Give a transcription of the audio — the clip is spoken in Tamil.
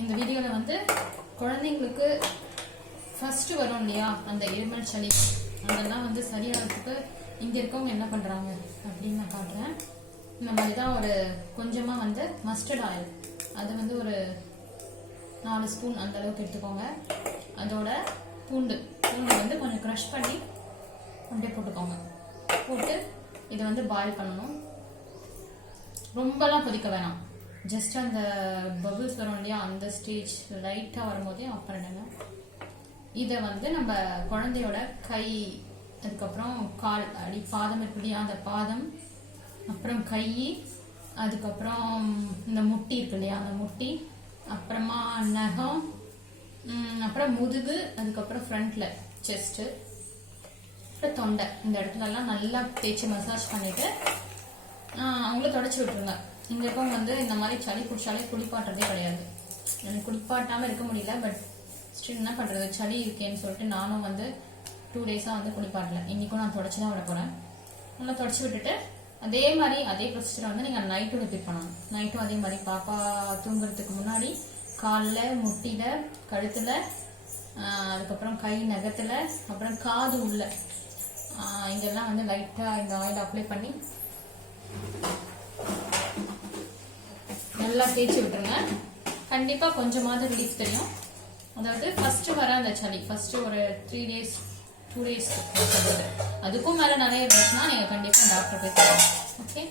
இந்த வீடியோவில் வந்து குழந்தைங்களுக்கு ஃபஸ்ட்டு வரும் இல்லையா அந்த இருமல் சளி அதெல்லாம் வந்து சரியாகிறதுக்கு இங்கே இருக்கவங்க என்ன பண்ணுறாங்க அப்படின்னு நான் காட்டுறேன். இந்த மாதிரி தான் ஒரு கொஞ்சமாக வந்து மஸ்டர்ட் ஆயில் அது வந்து ஒரு 4 ஸ்பூன் அந்த அளவுக்கு எடுத்துக்கோங்க. அதோட பூண்டு வந்து கொஞ்சம் க்ரஷ் பண்ணி அப்படியே போட்டுக்கோங்க. போட்டு இதை வந்து பாயில் பண்ணணும். ரொம்பலாம் கொதிக்க வேணாம், ஜஸ்ட் அந்த பபிள்ஸ் வரும் இல்லையா அந்த ஸ்டேஜ் லைட்டாக வரும்போதே ஆஃப் பண்ணிடுங்க. இதை வந்து நம்ம குழந்தையோட கை, அதுக்கப்புறம் கால் அடி பாதம் இருக்கு இல்லையா அந்த பாதம், அப்புறம் கை, அதுக்கப்புறம் இந்த முட்டி இருக்கு இல்லையா அந்த முட்டி, அப்புறமா நகம், அப்புறம் முதுகு, அதுக்கப்புறம் ஃப்ரண்ட்ல செஸ்ட்டு, அப்புறம் தொண்டை, இந்த இடத்துலலாம் நல்லா தேய்ச்சி மசாஜ் பண்ணிட்டு அவங்கள தொடச்சி விட்டுருங்க. இங்கே இருக்கவங்க வந்து இந்த மாதிரி சளி பிடிச்சாலே குளிப்பாட்டுறதே கிடையாது. எனக்கு குளிப்பாட்டாமல் இருக்க முடியல, பட் ஸ்டில் என்ன பண்ணுறது, சளி இருக்கேன்னு சொல்லிட்டு நானும் வந்து 2 டேஸாக வந்து குளிப்பாட்டல. இன்றைக்கும் நான் தொடச்சி தான் விட போகிறேன். நல்லா தொடச்சி விட்டுட்டு அதே மாதிரி அதே ப்ரொசீஜரை வந்து நீங்கள் நைட்டும் ரிப்பீட் பண்ணணும். நைட்டும் அதே மாதிரி பாப்பா தூங்குறதுக்கு முன்னாடி காலில், முட்டியில், கழுத்தில், அதுக்கப்புறம் கை நகத்தில், அப்புறம் காது உள்ள இங்கெல்லாம் வந்து லைட்டாக இந்த ஆயில் அப்ளை பண்ணி நல்லா தேய்ச்சி விட்டுருங்க. கண்டிப்பாக கொஞ்சமாவது ரிலீஃப் தெரியும். அதாவது ஃபஸ்ட்டு வர அந்த சளி ஃபஸ்ட்டு ஒரு 3 டேஸ் 2 டேஸ், அதுக்கும் மேலே நிறைய இருந்துச்சுன்னா நீங்கள் கண்டிப்பாக டாக்டர் போய் தரணும். ஓகே.